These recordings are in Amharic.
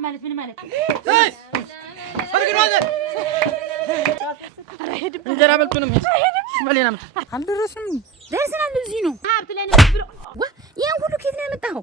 ማለት ምን ማለት እንጀራ በልቶ ነው ሽመሌና አልደረስንም። ደርሰናል። እዚህ ነው ሀብት ለኔ ብሎ ይሄን ሁሉ ከየት ነው ያመጣኸው?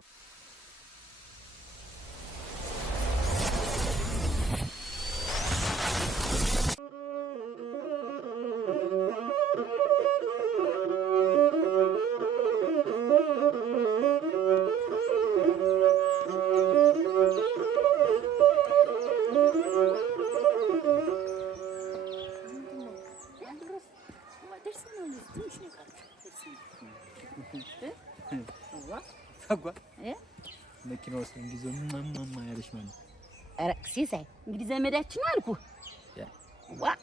መኪናው ውስጥ እንግዲህ ማማ ያለሽ ማለት ኧረ ሲሳይ እንግዲህ ዘመዳችን ነው አልኩህ። ዋ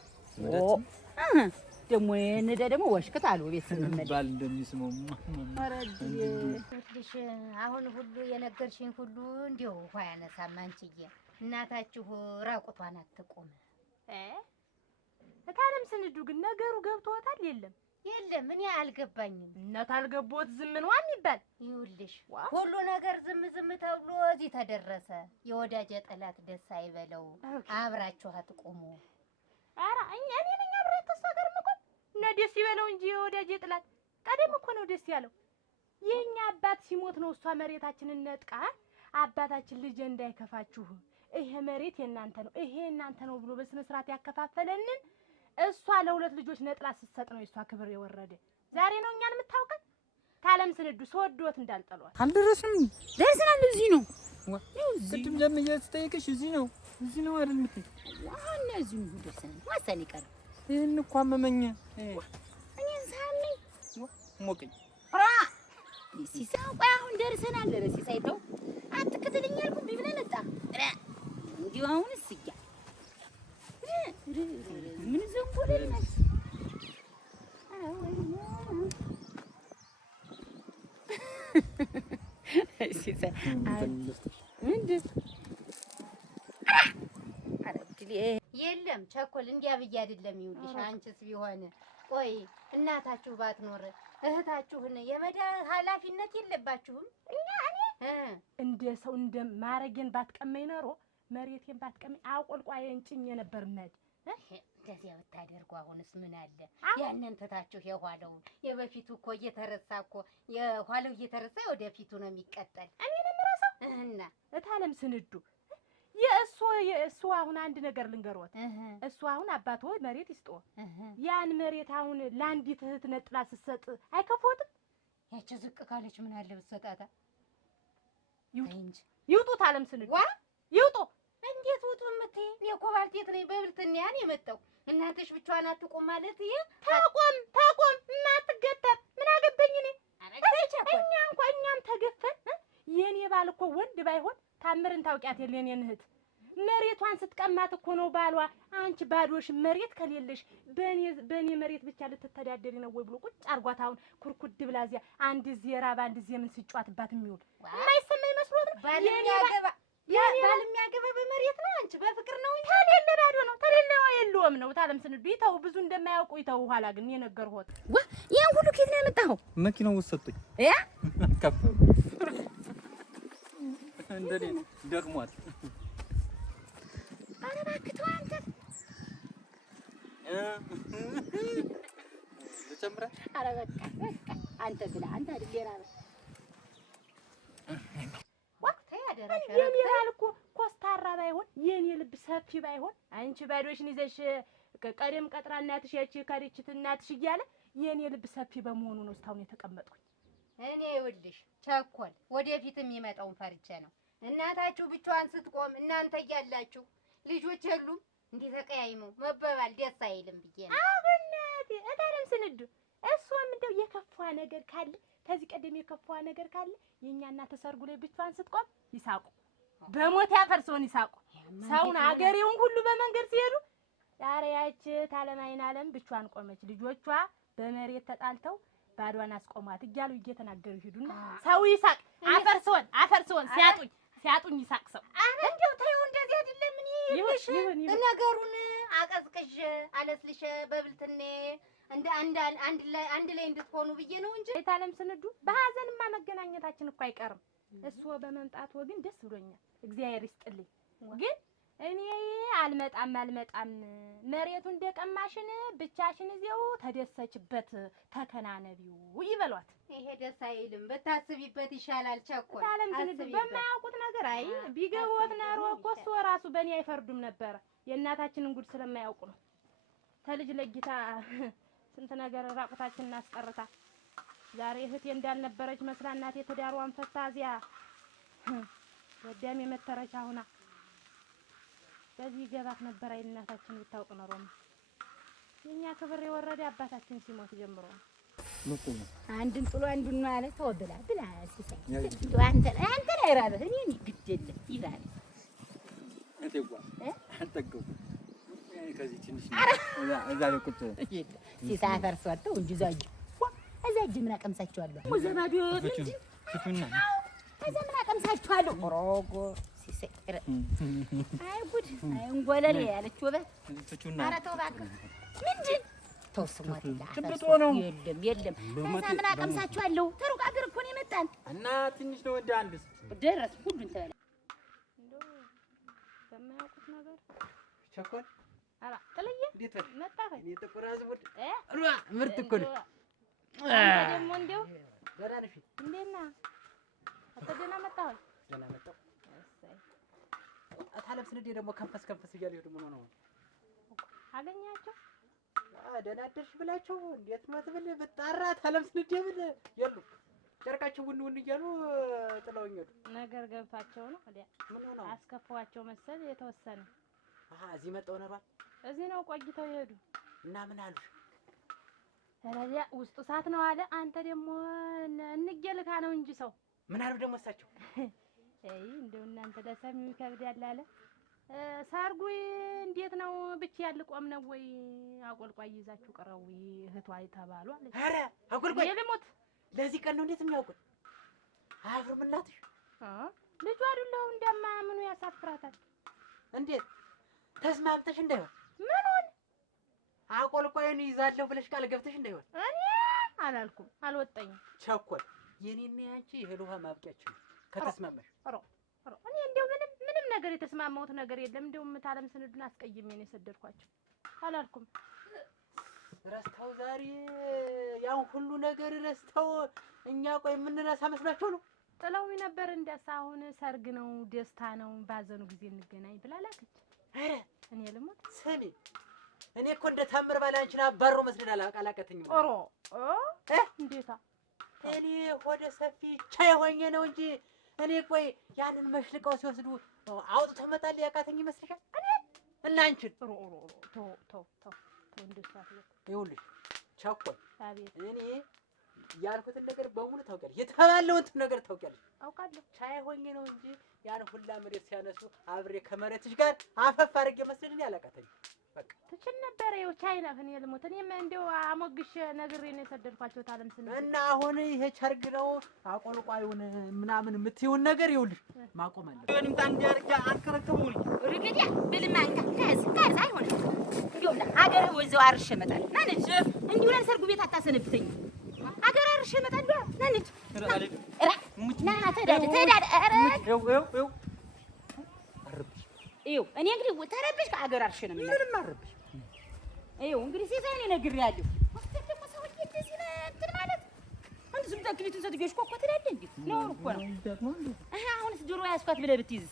ደግሞ የነዳ ደግሞ ወሽክት አሉ ቤት ስንመጣ ባል እንደሚስመው ልሽ አሁን ሁሉ የነገርሽኝ ሁሉ እንዲው ውሃ ያነሳም። አንቺዬ እናታችሁ ራቁቷን አትቆም። ታለም ስንዱ ግን ነገሩ ገብቶታል? የለም እኔ አልገባኝም። እናት አልገቦት ዝም ነው የሚባል ይውልሽ ሁሉ ነገር ዝም ተብሎ እዚህ ተደረሰ። የወዳጀ ጠላት ደስ አይበለው። አብራችሁ አትቆሙ። ኧረ እኔ ነኝ አብሬት ተሷ ጋር መቆም እና ደስ ይበለው እንጂ የወዳጀ ጠላት ቀደም እኮ ነው ደስ ያለው። የኛ አባት ሲሞት ነው እሷ መሬታችንን ነጥቃ አባታችን ልጅ እንዳይከፋችሁ ይሄ መሬት የናንተ ነው ይሄ እናንተ ነው ብሎ በስነ ስርዓት ያከፋፈለንን እሷ ለሁለት ልጆች ነጥላ ስትሰጥ ነው የሷ ክብር የወረደ። ዛሬ ነው እኛን የምታውቀን። ታለም ስንዱ ሰወዶት እንዳልጠሏት አልደረስንም። ደርሰናል። እዚህ ነው ቅድም ለምን እያስጠየቅሽ እዚህ ነው አይደል የምትይ? ዋና እዚህ ነው ደርሰናል። ማሰል ይቀር ይሄን እኮ አመመኝ። እኔን ሳለኝ ሞቀኝ። ሲሳይ ቆይ አሁን ደርሰናል። ሲሳይ ተው አትከተለኝ አልኩህ ቢብለ መጣ እንዲሁ አሁንስ እያ ምን ዘንቦለልናል? ሲሳይ የለም ቸኮል እንዲያ ብዬ አይደለም። ይውልሽ አንቺስ ቢሆን ቆይ እናታችሁ ባትኖር እህታችሁን የመዳ ኃላፊነት የለባችሁም? እኔ እንደ ሰው እንደ ማረጌን ባትቀመኝ ኖሮ መሬቴን ባትቀመኝ አቆልቋዬን ጭኜ ነበር መድ እንደዚያ ብታደርጉ አሁንስ ምን አለ? ያንን ትታችሁ የኋላው የበፊቱ እኮ እየተረሳ እኮ የኋላው እየተረሳ ወደፊቱ ነው የሚቀጠል። እኔ ነው የምረሳው እና እታለም ስንዱ የእሱ አሁን አንድ ነገር ልንገሮት። እሱ አሁን አባቶ መሬት ይስጦ ያን መሬት አሁን ለአንዲት እህት ነጥላ ስትሰጥ አይከፎትም? ያቺ ዝቅ ካለች ምን አለ ብትሰጣታ? ይውጡ ታለም ስንዱ ይውጡ። እንዴት ውጡ የምትይ? እኔ እኮ ባልቴት ነኝ በብልትና ያን የመጣው እናትሽ ብቻዋን አትቆም ማለት ይሄ ታቆም እናትገተር ምን አገባኝ እኔ እኛም ተገፈን የኔ ባል እኮ ወንድ ባይሆን ታምርን ታውቂያት የለ የኔን እህት መሬቷን ስትቀማት እኮ ነው ባሏ አንቺ ባዶሽ መሬት ከሌለሽ በኔ መሬት ብቻ ልትተዳደሪ ነው ወይ ብሎ ቁጭ አርጓት አሁን ኩርኩድ ብላ እዚያ አንድ ዜራባ አንድ ዜምን ስጫዋትባት የሚውል የማይሰማኝ መስሎት ነው። ባል የሚያገባ በመሬት ነው አንቺ በፍቅር ነው እንጂ ተሌለ ባዶ ነው ተሌለ የለውም ነው። ታለም ስንዱ ይተው ብዙ እንደማያውቁ ይተው። ኋላ ግን የነገርሁት ይሄን ሁሉ ከየት ነው ያመጣኸው? መኪናው ውስጥ ሰጡኝ ከፍ እንደኔ ደክሟል። ኧረ እባክህ ተው አንተ ልጨምራ። ኧረ በቃ አንተ ብላ አንተ አይደል የራበ የኔ ባል እኮ ኮስታራ ባይሆን የኔ ልብ ሰፊ ባይሆን አንቺ ባዶሽን ይዘሽ ቀደም ቀጥራ እናትሽ ያቺ ካሪችት እናትሽ እያለ የኔ ልብ ሰፊ በመሆኑ ነው እስካሁን የተቀመጥኩኝ። እኔ ይኸውልሽ ቸኮል ወደፊት የሚመጣውን ፈርቼ ነው። እናታችሁ ብቻዋን ስትቆም እናንተ እያላችሁ ልጆች የሉም እንዲህ ተቀያይመው መበባል ደስ አይልም ብዬ ነው። አብናት እታለም ስንዱ እሷም እንደው የከፋ ነገር ካለ ከዚህ ቀደም የከፋ ነገር ካለ የኛ እናት ተሰርጉ ላይ ብቻዋን ስትቆም ይሳቁ፣ በሞት ያፈርሰውን ይሳቁ። ሰውን አገሬውን ሁሉ በመንገድ ሲሄዱ ዛሬ ያቺ ታለማይን አለም ብቻዋን ቆመች፣ ልጆቿ በመሬት ተጣልተው ባዷን አስቆማት እያሉ እየተናገሩ ሄዱና ሰው ይሳቅ። አፈርሰውን ሲያጡኝ ይሳቅ ሰው። እንደው ተይው እንደዚህ አይደለም። ምን ይልሽ ነገሩን አቀዝቅዤ አለስልሼ በብልትኔ እንደ አንድ ላይ እንድትሆኑ ብዬ ነው እንጂ የታለም ስንዱ በሐዘንማ መገናኘታችን እኮ አይቀርም። እሱ በመምጣቱ ግን ደስ ብሎኛል። እግዚአብሔር ይስጥልኝ። ግን እኔ አልመጣም መሬቱ እንደቀማሽን ብቻሽን እዚያው ተደሰችበት ተከናነቢው ይበሏት። ይሄ ደስ አይልም። ብታስቢበት ይሻላል። ቸኮል ታለም ስንት በማያውቁት ነገር አይ ቢገቡት ኖሮ እኮ እሱ ራሱ በእኔ አይፈርዱም ነበር። የእናታችንን ጉድ ስለማያውቁ ነው። ተልጅ ለጊታ ስንት ነገር ራቁታችንን አስቀርታ ዛሬ እህቴ እንዳልነበረች መስላ እናቴ ትዳሯን ፈታ እዚያ ወዳሜ መተረቻ ሁና በዚህ ገባት ነበር። አይ እናታችን ብታውቅ ኖሮ የኛ ክብር የወረደ አባታችን ሲሞት ጀምሮ አንድን ጥሎ አንዱን ነው አለ። ተው ብላ ሲሳይ አንተ ላይ ራበህ እኔ ግድ የለም ይላል። አንተጓ ከዚህ ትንሽ እዛ ላይ ቁጭ ሲሳይ ፈርሶ አጥተው እንጂ እዛ እጅ ምን አቀምሳቸዋለሁ? ሙዘባዶ ፍቱና እዛ ምን አቀምሳቸዋለሁ? ሮጎ ሲሳይ አይ ጉድ አይ እንጎለሌ ያለችው በል ፍቱና። ኧረ ተው እባክህ ምንድን ተው ስሞት የለም እዛ ምን አቀምሳቸዋለሁ? ተሩቅ አገር እኮ ነው የመጣን እና ትንሽ ነው እንደ አንድስ ደረስ ሁሉን ተበላ እንደው በማያውቁት ነገር ቸኮል አራ ጥልዬ እንዴት መጣህ? እኔ ጥቁር አዝሙድ ምርጥ እኮ ነው። ደግሞ እንደው ደህና ነሽ? እንዴት ነህ? ደህና መጣህ? ደህና መጣሁ። ታለም ስንዴ ደግሞ ከንፈስ እያለሁ ደግሞ ነው አገኛቸው። ደህና አደርሽ ብላቸው እንዴት ነው ትብል በጣራ ታለም ስንዴ ብል የሉ ጨርቃቸው ውን እያሉ ጥለውኝ ሄዱ። ነገር ገብቷቸው ነው ወዲያ ምን ሆነው አስከፋቸው መሰል የተወሰነ እዚህ መጣው ነሯል። እዚህ ነው ቆይተው ይሄዱ እና ምን አሉሽ? ታዲያ ውስጡ ሰዓት ነው አለ። አንተ ደግሞ እንገልካ ነው እንጂ ሰው ምን አሉ ደግሞ እሳቸው? አይ እንደው እናንተ ለሰሚው ይከብዳል አለ። ሰርጉ እንዴት ነው ብቻ ያልቆም ነው ወይ አቆልቋይ ይዛችሁ ቀረው እህቷ ይተባሉ አለ። ኧረ አቆልቋይ የልሞት ለዚህ ቀን ነው እንዴት የሚያውቁት? አፍርም እናትሽ ልጁ አይደለው እንደማምኑ ያሳፍራታል። እንዴት ተስማምተሽ እንዳይሆን ምኑን አቆልቋይን ይዛለሁ ብለሽ ቃል ገብተሽ እንዳይሆን እኔ አላልኩም አልወጣኝም። ቸኮል የኔና ያንቺ እህል ውሃ ማብቂያችን ከተስማማሽ እኔ እንደው ምንም ነገር የተስማማሁት ነገር የለም። እንደው ታለም ስንዱን አስቀይሜ ነው የሰደድኳቸው አላልኩም። ረስተው ዛሬ ያን ሁሉ ነገር ረስተው እኛ ቆይ የምንረሳ መስሏቸው ነው ጥለው ነበር። እንደሳ አሁን ሰርግ ነው ደስታ ነው ባዘኑ ጊዜ እንገናኝ ብላ ላከች። ኧረ እኔ ልሞት ስሚ እኔ እኮ እንደ ታምር ባላንቺና አባሮ መስለናል። አቃላቀተኝ ኦሮ እንዴታ እኔ ሆደ ሰፊ ቻይ ሆኜ ነው እንጂ እኔ ቆይ ያንን መሽልቀው ሲወስዱ አውጥቶ መጣል ያቃተኝ ይመስልሻል? እኔ እና አንቺን ቶ እንደሱ አትበል። ይኸውልሽ ቸኮል አቤት እኔ ያልኩትን ነገር በሙሉ ታውቂያለሽ፣ የተባለውን ነገር ታውቂያለሽ። አውቃለሁ ቻይ ሆኜ ነው እንጂ ያን ሁላ መሬት ሲያነሱ አብሬ ከመሬትሽ ጋር አፈፍ አድርጌ መስለኝ ያላቃተኝ በቃ ትችል ነበር። ይኸው ቻይ ነህ። እኔ ልሞት እኔም እንደው አሞግሽ ነግሬ ነው የሰደድኳቸው ታለም ስንል እና አሁን ይሄ ቸርግ ነው አቆልቋዩን ምናምን የምትይውን ነገር ይኸውልሽ ማቆም አለ። ወንም ታንዲያርጋ አንከረከሙኝ ርግዲያ ብልማንካ ከዝ አይሆንም። ይኸውላ አገር ወዘው አርሽ መጣል ማንጅ እንዲሁ ለሰርጉ ቤት አታሰነብተኝ። አገር አርሽ መጣል ማንጅ ና ተዳደ ኧረ ይኸው እኔ እንግዲህ ተረብሽ ከአገር አርሽ ነው ምንም አረብሽ። ይኸው እንግዲህ ሲሳይ ነው ነግሬያለሁ። ወስተት ደግሞ ሰው እንደዚህ እንትን ማለት አንድ ዝም ተክሊቱን ሰጥገሽ ኮኮ ትላለህ እንዴ? ነው እኮ ነው። አሁንስ ድሮ ያስኳት ብለህ ብትይዝ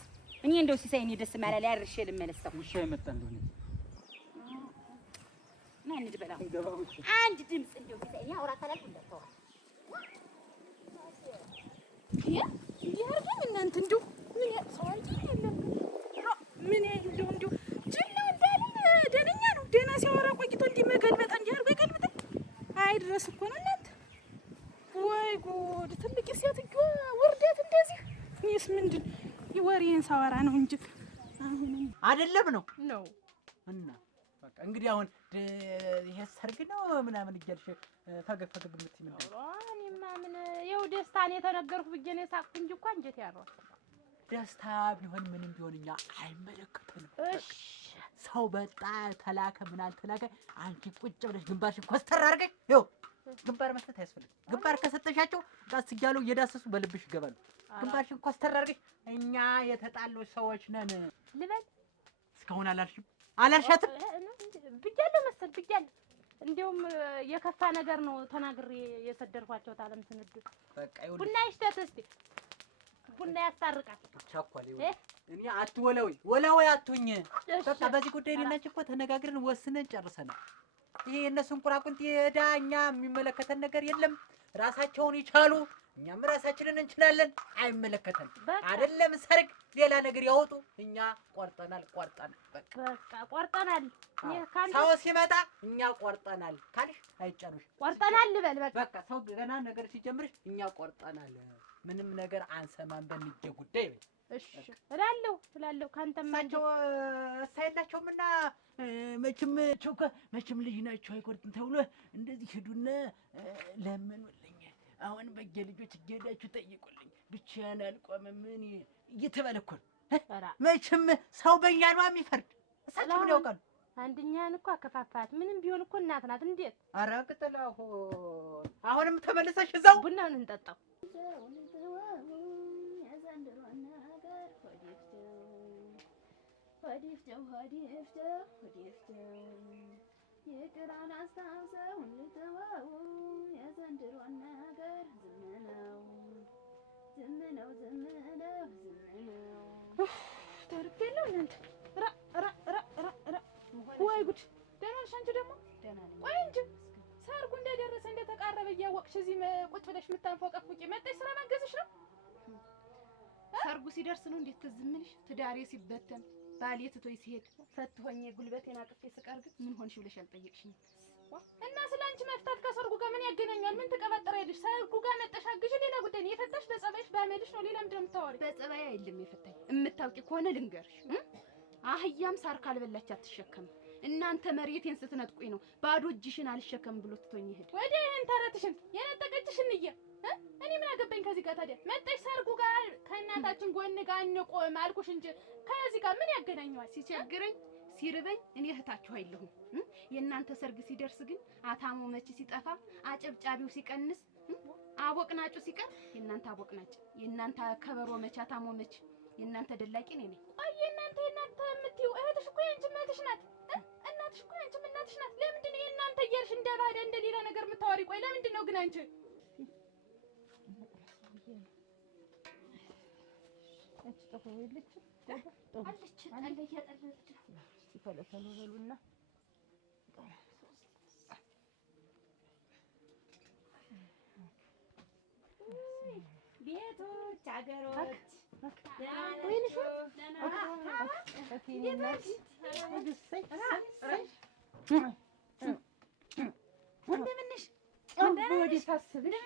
እኔ እንደው ሲሳይ እኔ ደስ ማላለ ያርሽ ልመለስ ተው ውሻ ይመጣ እንደሆነ ማን ይድበላ አንድ ድምጽ እንደው ሲሳይ ያውራ ካላልኩ እንደተው ይያርግም እናንተ እንደው ምን ሰው አይደለም ምን እንደው ጅላው እንዳለ ደነኛ ነው። ደና ሲያወራ ቆይቶ እንዲህ መገልበጥ እንዲህ አድርጎ ይገልብጥ አይድረስ እኮ ነው እናንተ። ወይ ጉድ ትልቅ ሴትዮ ውርደት እንደዚህ። እኔስ ምንድን ወሬን ሳወራ ነው እንጂ አሁን አይደለም ነው ነው እና በቃ እንግዲህ አሁን ይሄ ሰርግ ነው ምናምን እያልሽ ፈገግ የምትይ ምንድን ነው? እኔማ ምን ይኸው ደስታን የተነገርኩ ብዬሽ ነው የሳቅኩ እንጂ እኮ እንጀት ያሯል። ደስታ ቢሆን ምንም ቢሆን እኛ አይመለከተንም። እሺ ሰው በጣ ተላከ ምን አልተላከ አንቺ ቁጭ ብለሽ ግንባርሽን ኮስተር አድርገሽ ይኸው ግንባር መስጠት አያስፈልግም። ግንባር ከሰጠሻቸው ቀስ እያሉ እየዳሰሱ በልብሽ ይገባሉ። ግንባርሽን ኮስተር አድርገሽ እኛ የተጣሉ ሰዎች ነን ልበል። እስካሁን አላልሻትም? ብያለሁ መሰል ብያለሁ። እንዲያውም የከፋ ነገር ነው ተናግሬ የሰደርኳቸው ታለም ስንዱ። በቃ ይኸውልሽ ቡና ይሽተት እስቲ ቡና ያስታርቃል። ቸኮል እኔ አትወለዊ አትሁኝ። በቃ በዚህ ጉዳይ እኔና አንቺ እኮ ተነጋግረን ወስነን ጨርሰናል። ይሄ የእነሱን ቁራቁንት የዳ እኛ የሚመለከተን ነገር የለም። ራሳቸውን ይቻሉ፣ እኛም ራሳችንን እንችላለን። አይመለከተን አይደለም። ሰርግ ሌላ ነገር ያወጡ፣ እኛ ቆርጠናል። በቃ ቆርጠናል። ሰው ሲመጣ እኛ ቆርጠናል ካልሽ አይጫኑሽ። ቆርጠናል ልበል። በቃ ሰው ገና ነገር ሲጀምርሽ እኛ ቆርጠናል፣ ምንም ነገር አንሰማም በሚጀ ጉዳይ በይ። እሺ እላለሁ። ካንተም ናቸው ሳይላቸውምና መቼም ልጅ ናቸው አይቆርጥም ተብሎ እንደዚህ ሂዱና ለምኑልኝ። አሁን በየልጆች እየሄዳችሁ ጠይቁልኝ። ብቻዬን አልቆምም እኔ እየተባለ እኮ ነው። መቼም ሰው በእኛ ነው የሚፈርድ። እሳቸው ምን ያውቃሉ? አንድኛን እኮ አከፋፋት። ምንም ቢሆን እኮ እናት ናት። እንዴት ኧረ ቅጠል አሁንም ተመልሰሽ እዛው ቡናውን እንጠጣው። ይቅራን አስታውሰው እንተወው የዘንድሮን ነገር ዝም ነው። ተርፌለው እናንተ ወይ ጉድ! ደህና ነሽ አንቺ ደግሞ? ቆይ እንጂ ሰርጉ እንደደረሰ እንደተቃረበ እያወቅሽ እዚህ ቁጭ ብለሽ የምታንፎቀፉቂ መጣሽ ስራ ማገዝሽ ነው? ሰርጉ ሲደርስ ነው እንዴት ትዝ እምልሽ? ትዳሬ ሲበተን ባሌ ትቶኝ ሲሄድ ፈትሆኝ ጉልበቴን አቅፌ ስቀር ግን ምን ሆንሽ ብለሽ አልጠየቅሽኝ። እና ስለአንቺ መፍታት ከሰርጉ ጋር ምን ያገናኛል? ምን ትቀባጥሪያለሽ? ሰርጉ ጋር መጣሽ አግዥ ሌላ ጉዳይ ነው። የፈታሽ በጸባይሽ ባመልሽ ነው። ሌላ ምንድን ነው የምታወሪው? በጸባይ አይደለም የፈታኝ። የምታውቂ ከሆነ ልንገርሽ፣ አህያም ሳር ካልበላች አትሸከም። እናንተ መሬቴን ስትነጥቁኝ ነው ባዶ እጅሽን አልሸከም ብሎ ትቶኝ ይሄድ። ወደ ይሄን ተረትሽን የነጠቀችሽን እኔ ምን አገባኝ ከዚህ ጋር ታዲያ? መጣሽ ሰርጉ ጋር ከእናታችን ጎን ጋር እንቆም አልኩሽ እንጂ ከዚህ ጋር ምን ያገናኘዋል? ሲቸግረኝ ሲርበኝ እኔ እህታችሁ አይለሁም። የእናንተ ሰርግ ሲደርስ ግን አታሞ መች ሲጠፋ አጨብጫቢው ሲቀንስ አቦቅናጩ ሲቀር የእናንተ አቦቅናጭ የእናንተ ከበሮ መች አታሞ መች የእናንተ ደላቂ ነኝ። አይ የእናንተ የምትይው እህትሽ እኮ ያንቺም እህትሽ ናት። እናትሽ እኮ ያንቺም እናትሽ ናት። ለምንድን ነው የእናንተ እያልሽ እንደ ባዳ እንደ ሌላ ነገር የምታወሪ? ቆይ ለምንድን ነው ግን አንቺ ቤቶች አገሮች እንደምንሽ ወደ ሳስብሽ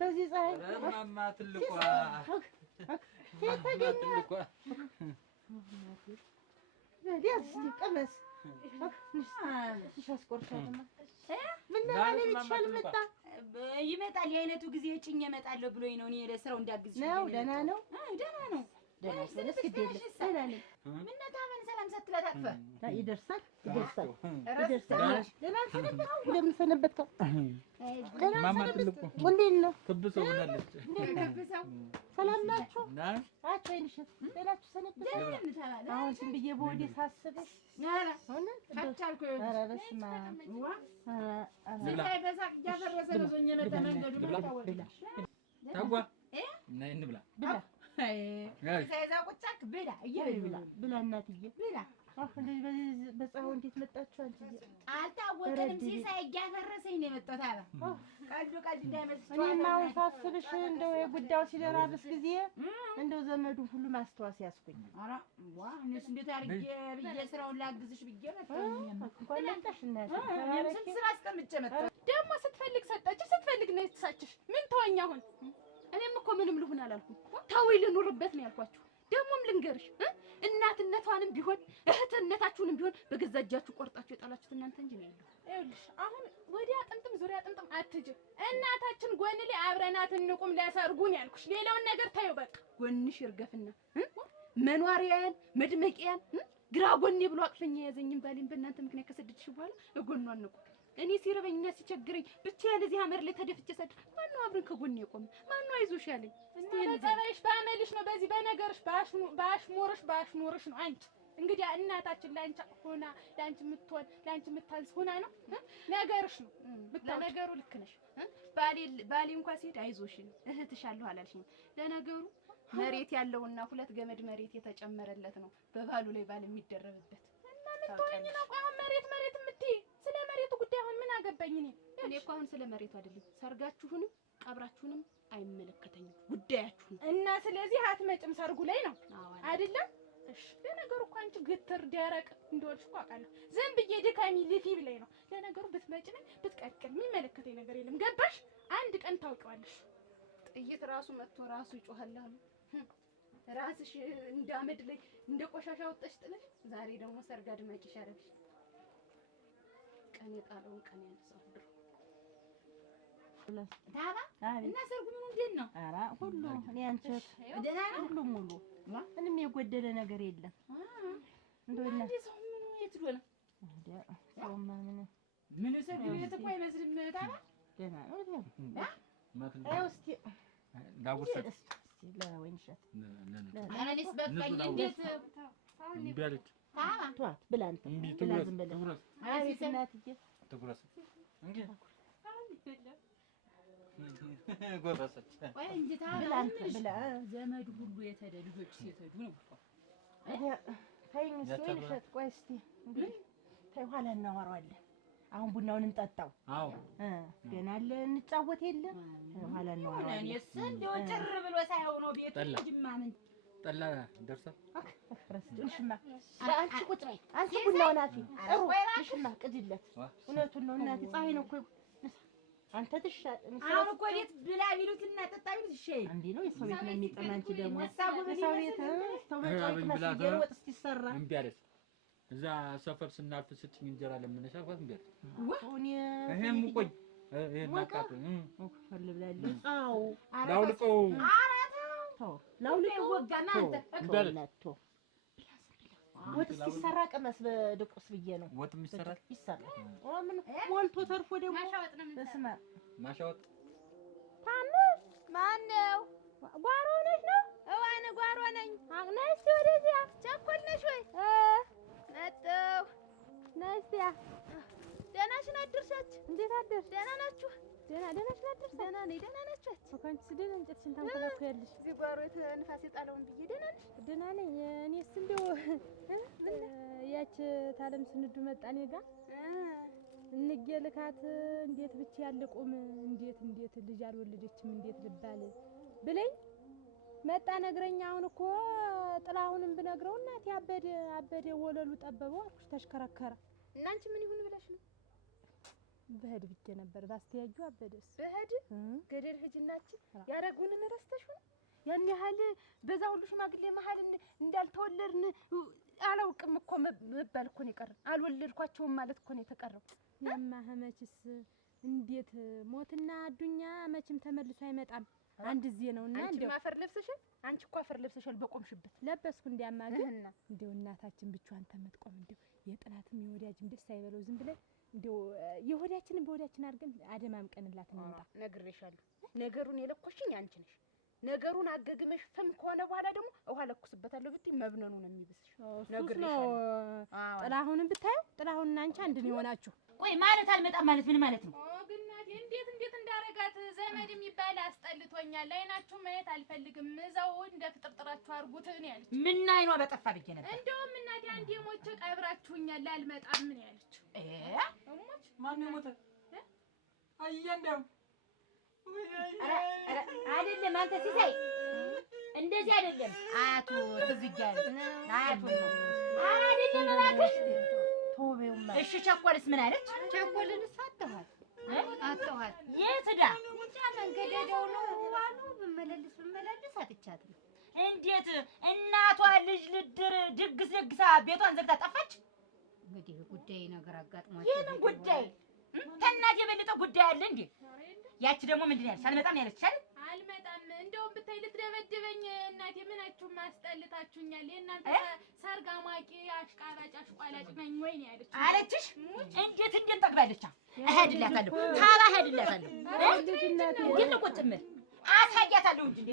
በዚህ ፀሐይ እማማ ትልቋ ቀመስ ይመጣል። የአይነቱ ጊዜ ጭኝ እመጣለሁ ብሎኝ ነው። እኔ ለስራው እንዳግዝሽ ነው። ደህና ነው። ደህና ነው። ምን ታመን ሰላም ሳትላት አጥፈህ ይደርሳል። እንደምን ሰነበትከው? እማማ ትልቋ እንዴት ነው? ክብሶ ብላለች። ሰላም ናችሁ? አቻ ይንሽት ደህናችሁ ሰነበታችሁ? አሁን ዝም ብዬ በወዴ ሳስብሽ ፈቻልኩ። ኧረ በስመ አብ ሲሳይ በሳቅ እያፈረሰ ነው ዞኝ የመጣ መንገዱ ታጓ ነይ እንብላ። ሲሳይ እዛ ቁጭ አልክ ብላ ብላ እናትዬ ብላ። አሁን በፀሐዩ እንዴት መጣችሁ አንቺዬ? አልታወቀንም። ሲሳይ እያፈረሰኝ ነው የመጣሁት አለ። ቀልዱ እንዳይመስልሽ። እኔማ አሁን ሳስብሽ እንደው የጉዳዩ ሲደራርስ ጊዜ እንደው ዘመዱን ሁሉ ማስተዋስ ያስኩኝ። ኧረ ዋ እኔስ እንዴት አድርጌ ብዬ ስራውን ላግዝሽ ብዬ መጣሁ። እንኳን መጣሽ እናቴ። ስንት ስራ አስቀምጬ መጣሁ። ደግሞ ስትፈልግ ሰጠችሽ፣ ስትፈልግ ነው የተሳችሽ። ምን ተወኝ አሁን? እኔም እኮ ምንም ልሁን አላልኩም። ተውይ ልኑርበት ነው ያልኳችሁ። ደግሞም ልንገርሽ እናትነቷንም ቢሆን እህትነታችሁንም ቢሆን በገዛ እጃችሁ ቆርጣችሁ የጣላችሁት እናንተ እንጂ ነው ያለው። ይኸውልሽ አሁን ወዲያ ጥምጥም ዙሪያ ጥምጥም አትጅ። እናታችን ጎን ላይ አብረናት እንቁም ለሰርጉን ያልኩሽ። ሌላውን ነገር ታዩ በቃ። ጎንሽ ይርገፍና መኗሪያን መድመቂያን ግራ ጎኔ ብሎ አቅፈኛ ያዘኝም ባሌን በእናንተ ምክንያት ከሰደድሽ በኋላ እጎኗ አንቆ እኔ ሲረበኝና ሲቸግረኝ ብቻዬን እዚህ አመር ላይ ተደፍቼ ሰድ ማነው አብረን ከጎኔ የቆመ ማነው አይዞሽ ያለኝ? እስቲ በጸባይሽ ባመልሽ ነው በዚህ በነገርሽ ባሽሙርሽ ነው። አንቺ እንግዲህ እናታችን ላንቺ ሆና ላንቺ የምትሆን ላንቺ የምታንስ ሆና ነው ነገርሽ ነው። ለነገሩ ልክ ነሽ። ባሌ እንኳን ሲሄድ አይዞሽ እህትሽ አለሁ አላልሽኝ። ለነገሩ መሬት ያለውና 2 ገመድ መሬት የተጨመረለት ነው በባሉ ላይ ባል የሚደረብበት እና ምን ተወኝ ነው አሁን መሬት የምትይ? ስለ መሬቱ ጉዳይ አሁን ምን አገባኝ እኔ እኮ አሁን ስለ መሬቱ አይደለም ሰርጋችሁንም ቀብራችሁንም አይመለከተኝም ጉዳያችሁ እና ስለዚህ አትመጭም ሰርጉ ላይ ነው አይደለም? እሺ ለነገሩ እኮ አንቺ ግትር ደረቅ እንደወልሽ እኮ አውቃለሁ። ዝም ብዬ ድካሚ ልፊ ብለኝ ነው። ለነገሩ ብትመጭም ብትቀቅል የሚመለከተኝ ነገር የለም። ገባሽ? አንድ ቀን ታውቂዋለሽ። ጥይት ራሱ መጥቶ ራሱ ይጮሃል አሉ። ራስሽ እንደ አመድ ላይ እንደ ቆሻሻ ወጣሽ ጥለሽ ዛሬ ደግሞ ሰርግ አድማቂሽ አደረግሽ። ቀን የጣለውን ቀን ያነሳው ታባ እና ሰርጉ ምን እንዴት ነው? ኧረ ሁሉ እኔ አንቺ ደህና ነው ሁሉ ሙሉ ምንም የጎደለ ነገር የለም። እንደውና ሰው ምን የት ዶለ ሰውማ ምን ሰርግ ቤት እኮ አይመስልም። ታባ ደህና ነው እስቲ ዳጉርሰት ለወይንሸት አናሊስ በቃኝ እንዴት ቢያለች ተዋት ብላ አንተ ብላ ዝም ብለህ አቤት እናትዬ ትጉረስ እንዴ ጎረሰች ወይ እንጂ ብላ አንተ ብላ ዘመድ ሁሉ የተደ ልጆች ሲተዱ ነው ተይኝ እስኪ ወይንሸት ቆይ እስቲ እንግዲህ ተይ ኋላ እናወራዋለን። አሁን ቡናውን እንጠጣው። አዎ ገና አለ እንጫወት የለ ኋላ እናወራዋለን። እኔስ እንደው ጭር ብሎ ሳይሆን ነው ቤቱ እንጂማ ምን ጠላ ደርሰህ ረስጥልሽማ አንቺ ቁጭ በይ አንቺ ቡናውን አፊ እሩሽማ ቅድለት እውነቱን ነው እናቴ ፀሐይ ነው እኮ አንተ ትሻል አሁን እኮ ቤት ብላ ቢሉትና ጠጣ ቢሉት እሺ እንዴ ነው የሰው ቤት ነው የሚጠና አንቺ ደግሞ የሰው ቤት ተመጫጭ መስገር ወጥ እስኪሰራ እምቢ አለች። እዛ ሰፈር ስናልፍ ስትኝ እንጀራ ለምነሽ አልኳት እምቢ አለች። ወሁን ይሄም ቆይ ይሄን ማቃጥ ፈልብላለች። አዎ ላውልቀው ተው ላውልቀው ወጋና አንተ ተቆላቶ ወጥ እስኪሰራ ቀመስ በድቁስ ብዬ ነው ወጥ ይሰራል ምን ሞልቶ ተርፎ ደግሞ ማሻወጥ ነው በስመ አብ ማሻወጥ ታም ማነው? ጓሮ ነሽ ነው? እዋነ ጓሮ ነኝ። ነሽ ወደዚያ ቸኮል ነሽ ወይ? መጣሁ ነሽያ ደህናሽን አደርሻች? እንዴት አደርሽ? ደህና ናችሁ? ደህናሽን አደርሽ? ደህና ነኝ። ደህና ናችሁ? እንኳን ስደን እንጨትሽን ታንኮላኩያለሽ። እዚህ ጓሮ ንፋስ የጣለውን ብዬ ደህና ነሽ? ደህና ነኝ። እኔስ እንደው ያች ታለም ስንዱ መጣ እኔ ጋር እንገለካት እንዴት ብቻ ያለቆም እንዴት ልጅ አልወለደችም እንዴት ልባል ብለኝ መጣ ነግረኛ። አሁን እኮ ጥላሁንም ብነግረው እናቴ አበደ ወለሉ ጠበበው አልኩሽ ተሽከረከረ። እና አንቺ ምን ይሁን ብለሽ ነው? በህድ ብቻ ነበር ባስተያዩ አበደስ በህድ ገደል ሂጂናችን ያረጉንን ረስተሽ ነው ያን ያህል በዛ ሁሉ ሽማግሌ መሀል እንዳልተወለድን አላውቅም እኮ መባል እኮ ነው የቀረው። አልወለድኳቸውም ማለት እኮ ነው የተቀረው። ያማ መችስ እንዴት ሞትና አዱኛ መችም ተመልሶ አይመጣም። አንድ ጊዜ ነውና እንደው አፈር ለብሰሻል። አንቺ እኮ አፈር ለብሰሻል በቆምሽበት ለበስኩ። እንዲያማ ግን እንደው እናታችን ብቻዋን ተመጥቆም እንደው የጥላትም የወዳጅም ደስ አይበለው ዝም ብለን እንደው የወዳችንን በወዳችን አድርገን አደማምቀንላት እንምጣ። ነግሬሻለሁ። ነገሩን የለኮሽኝ አንቺ ነሽ። ነገሩን አገግመሽ ፈም ከሆነ በኋላ ደግሞ ውሃ ለኩስበታለሁ ብትይ መብነኑ ነው የሚብስሽ። ነግሬሻለሁ። ጥላሁንን ብታዩ ጥላሁንና አንቺ አንድ ነው የሆናችሁ። ቆይ ማለት አልመጣም ማለት ምን ማለት ነው? ግናቴ እንዴት እንዳረጋት ዘመድ የሚባል አስጠልቶኛል። አይናችሁ ማየት አልፈልግም። እዛው እንደ ፍጥርጥራችሁ አርጉት ነው ያለች። ምን አይኗ በጠፋ ብዬ ነበር። እንደውም እናቴ አንዴ ሞቼ ቀብራችሁኛል አልመጣም ምን ያለች። እሞች ማን ሞተ? አያንዳም አይደለም አንተ ሲሳይ እንደዚህ አይደለም። አያቱ ትዝጋል አያቱ ነው አይደለም እባክሽ ተወበውማ። እሺ ቸኮልስ ምን አለች? ቸኮልንስ አጥተዋት የት ዳ ብቻ መንገድ ሄደው ነው ዋሉ ብመለልስ አትቻትም። እንዴት እናቷ ልጅ ልድር ድግስ ደግሳ ቤቷን ዘግታ ጠፋች? እንግዲህ ጉዳይ ነገር አጋጥሟት ይሄን ጉዳይ ከእናት የበለጠ ጉዳይ አለ እንዴ? ያቺ ደግሞ ምንድን ያለች አልመጣም ያለች አይደል? አልመጣም እንደውም ብታይ ደበደበኝ እናቴ ምናችሁ ማስጠልታችሁኛል የእናንተ ሰርግ አሟቂ አሽቃባጭ አሽቋላጭ ነኝ ወይ ነው ያለች አለችሽ እንዴት ጠቅላለች እሄድላታለሁ ታባ እሄድላታለሁ እንዴት ነው ቁጭ የምል አሳያታለሁ እንጂ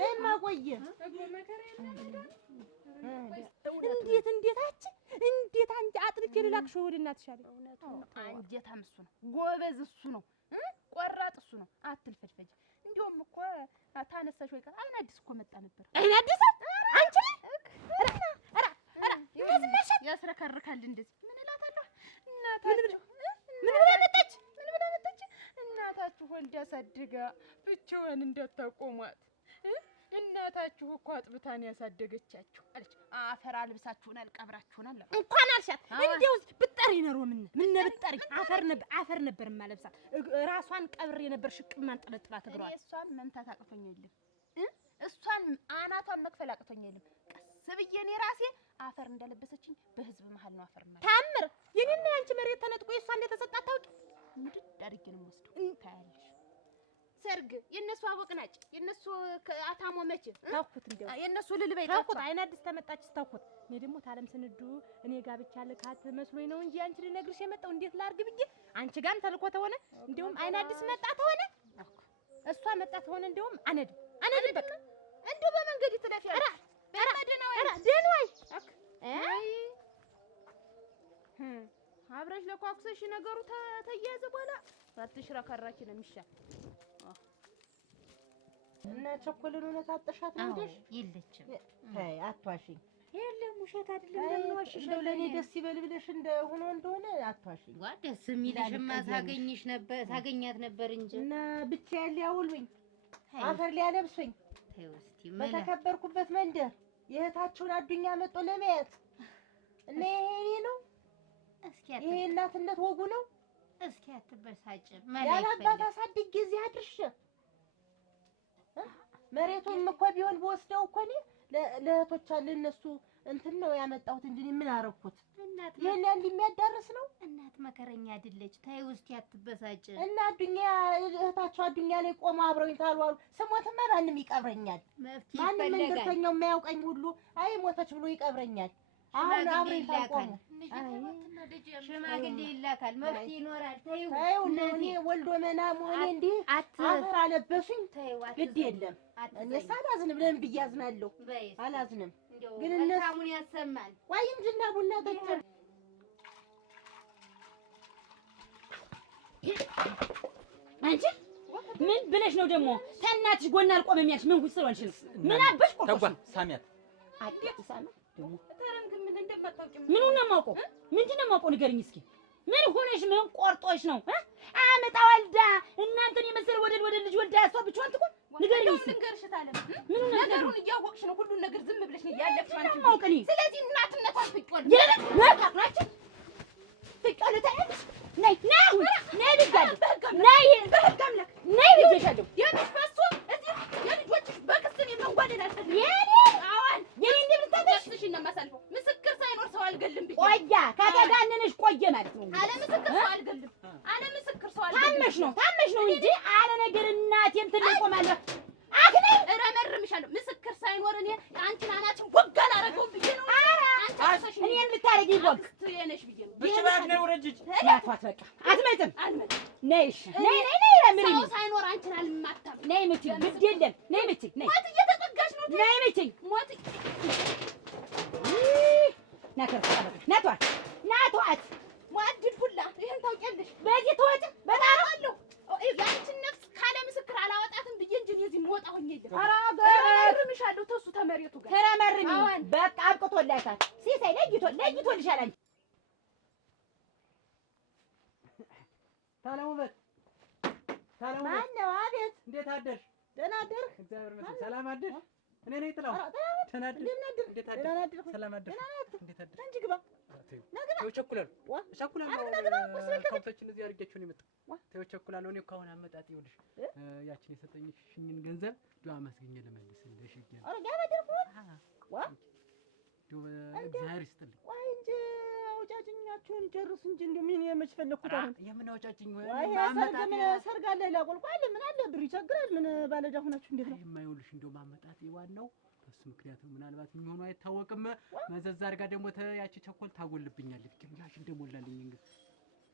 ነይ ማቆየ እንዴት አንቺ አጥርቼ ልላክሽ ወደ እናትሽ አለ አንጀታም እሱ ነው ጎበዝ እሱ ነው ቆራጥ እሱ ነው አትልፈጅፈጅ እንደውም እኮ ታነሳሽ ወይ አይን አዲስ እኮ መጣ ነበር አይን አዲስ አንቺ ለዝማሻት ያስረከርካል እንደዚህ ምን እላታለሁ እናታችሁ ምን ብላ መጣች እናታችሁ ወልዳ ያሳድጋ ብቻዋን እንዳታቆሟት እናታችሁ እኮ አጥብታን ያሳደገቻችሁ አለች አፈር አልብሳችሁናል ቀብራችሁናል እንኳን አልሻት እንደው ብጠሪ ነው ምን ብጠሪ አፈር ነበር ማለብሳት ራሷን ቀብሬ ነበር ሽቅማን ጥለጥላት እግሯን እሷን መምታት አቅቶኝ የለም እሷን አናቷን መክፈል አቅቶኝ የለም ቀስ ብዬ እኔ ራሴ አፈር እንደለበሰችኝ በህዝብ መሃል ነው አፈር ማለት ታምር የኔና ያንቺ መሬት ተነጥቆ እሷ እንደተሰጣት ታውቂ ምድድ አድርጌ ነው የምወስደው ታያለሽ ሰርግ የነሱ አወቅናጭ የነሱ አታሞ መቼ ታውኩት እንደው የነሱ ልልበይ ታውኩት አይን አዲስ ተመጣች ታውኩት እኔ ደግሞ ታለም ስንዱ እኔ ጋር ብቻ ለካት መስሎኝ ነው እንጂ አንቺ ልነግርሽ የመጣው እንዴት ላርግ ብዬ አንቺ ጋርም ተልኮ ተሆነ እንደውም አይን አዲስ መጣ ተሆነ እሷ መጣ ተሆነ እንደውም አነድ በቃ እንደው በመንገድ ትለፊ ደህናይ አብረሽ ለኳኩሰሽ ነገሩ ተያያዘ በኋላ አትሽረከራኪ ነው የሚሻል እና ቸኮልን ሆነ ታጠሻት ነው እንዴ የለችም አይ አትዋሽኝ የለም ውሸት አይደለም ለምን ዋሽሽ እንደው ለኔ ደስ ይበል ብለሽ እንደሆነ አትዋሽኝ ዋ ደስ የሚልሽማ ታገኛት ነበር እንጂ እና ብቻ ያለ ያውሉኝ አፈር ሊያለብሱኝ ተይው እስቲ በተከበርኩበት መንደር የእህታችሁን አዱኛ መጥቶ ለማየት እና ይሄ ነው እስኪ ይሄ እናትነት ወጉ ነው እስኪ አትበሳጭ ያላባት አሳድግ ጊዜ አድርሽ መሬቱን እኮ ቢሆን በወስደው እኮ እኔ ለእህቶች ለነሱ እንትን ነው ያመጣሁት እንጂ ምን አረኩት እናት ይሄን ያህል የሚያዳርስ ነው እናት መከረኛ አይደለች ተይው እስኪ አትበሳጭ እና አዱኛ እህታቸው አዱኛ ላይ ቆማ አብረውኝ ታልዋሉ ስሞትማ ማንም ይቀብረኛል ማንም መንደርተኛው የማያውቀኝ ሁሉ አይ ሞተች ብሎ ይቀብረኛል አሁን አብረውኝ ታልቆሙ ሽማግሌ ይላካል መፍትሄ ይኖራል ተይው እኔ ወልዶ መና መሆኔ እንዲህ አፈር አለበሱኝ ግድ የለም እኔስ አላዝንም ለምን ብዬ አዝናለሁ አላዝንም ግን እነሱን ያሰማል ወይ እንጂና ቡና ጠጭ አንቺ ምን ብለሽ ነው ደግሞ ተናትሽ ጎን አልቆመም ያልሽ ምን ስለሆንሽ ነው ምን አበሽ ቆርጦሽ ተጓ ሳሚያት አዲስ ሳሚ ደግሞ ምኑን ነው የማውቀው ምንድን ነው የማውቀው ንገሪኝ እስኪ ምን ሆነሽ ምን ቆርጦሽ ነው አመጣ ወልዳ እናንተን የመሰለ ወደ ልጅ ወልዳ ያሷ ብቻዋን ትቆም ንገሪኝ እስኪ ልንገርሽ ታለም ምኑን ነገሩን እያወቅሽ ነው ሁሉን ነገር ዝም ብለሽ ነው ያለፍሽ አንቺ ማውቀኒ ስለዚህ እናትነቷን ፍቅር ናችሁ ፍቅር ታያለሽ ነይ ልጋል ነይ በህግ አምላክ ነይ ልጅሻለሁ የሚፈሱ እዚህ የልጆችሽ በክስን የመዋደድ አልፈልግም የኔ እንደምታደርሽ ነው የማሳልፈው ምስክር ሳይኖር ሰው አልገልም ብዬ ቆያ ከተጋነነሽ ቆየ ማለት ነው አለ ምስክር ሰው አልገልም አለ ምስክር ሰው አልገልም ታመሽ ነው እንጂ አለ ነገር እናቴን ትልቆማለህ አክኔ እረመርምሻለሁ ምስክር ሳይኖር እኔ አንቺን አናችን ወግ አላረገውም ብዬ ነው አንቺ እኔን ልታረጊ ወግ ትየነሽ ብዬ ነው እሺ ባክ ነው ረጅጅ ያቷት በቃ አትመጭም ነይሽ ነይ ለምሪኝ ሰው ሳይኖር አንቺን አልማታም ነይ ምትይ ግድ የለም ነይ ምትይ ነይ ሞት እየተጠጋሽ ነው ነይ ምትይ ሞት ናቷት ሙአድል ሁላ ይሄን ታውቂያለሽ በዚህ ተወጭ በጣም አለው ያንቺን ነፍስ ካለ ምስክር አላወጣትም ብዬ እንጂ እዚህ ሞጣ ሆኜ የለም እረመርምሻለሁ ተሱ ተመሬቱ ጋር ተረመርሚ በቃ አብቅቶላታል ሲሳይ ለይቶልሻል አንቺ ታለሙበት ማነው አቤት እንዴት አደርሽ ደህና አደርክ እግዚአብሔር ይመስገን ሰላም አደርሽ እኔ ነኝ ጥላው ተናደር እንዴት አደርክ ሰላም አደርሽ እንዴት አደርሽ እንጂ ግባ ተው ቸኩላለሁ ከብቶችን እዚህ አድርጌያቸው ነው የመጣው ተው ቸኩላለሁ እኔ እኮ አሁን አመጣጥ ይኸውልሽ ያችን የሰጠኝሽኝን ገንዘብ ዱአ ማስገኘ ለመልስልሽ ይገኛል አረ ጋር አደርኩ እግዚአብሔር ይስጥልኝ ወይ እንጂ አውጫጭኛችሁን ጨርሱ እንጂ እንደው ምን የመች ፈለኩት አሁን የምን አውጫጭኝ ወይ ሰርግ አለ ላቆልቋል ምን አለ ብር ይቸግራል ምን ባለዳ ሆናችሁ እንዴት ነው የማይውልሽ እንደው ማመጣት ዋናው በሱ ምክንያት ምናልባት የሚሆነው አይታወቅም መዘዝ አድርጋ ደግሞ ያቺ ቸኮል ታጎልብኛለች ግን ያሽ እንደሞላልኝ እንግዲህ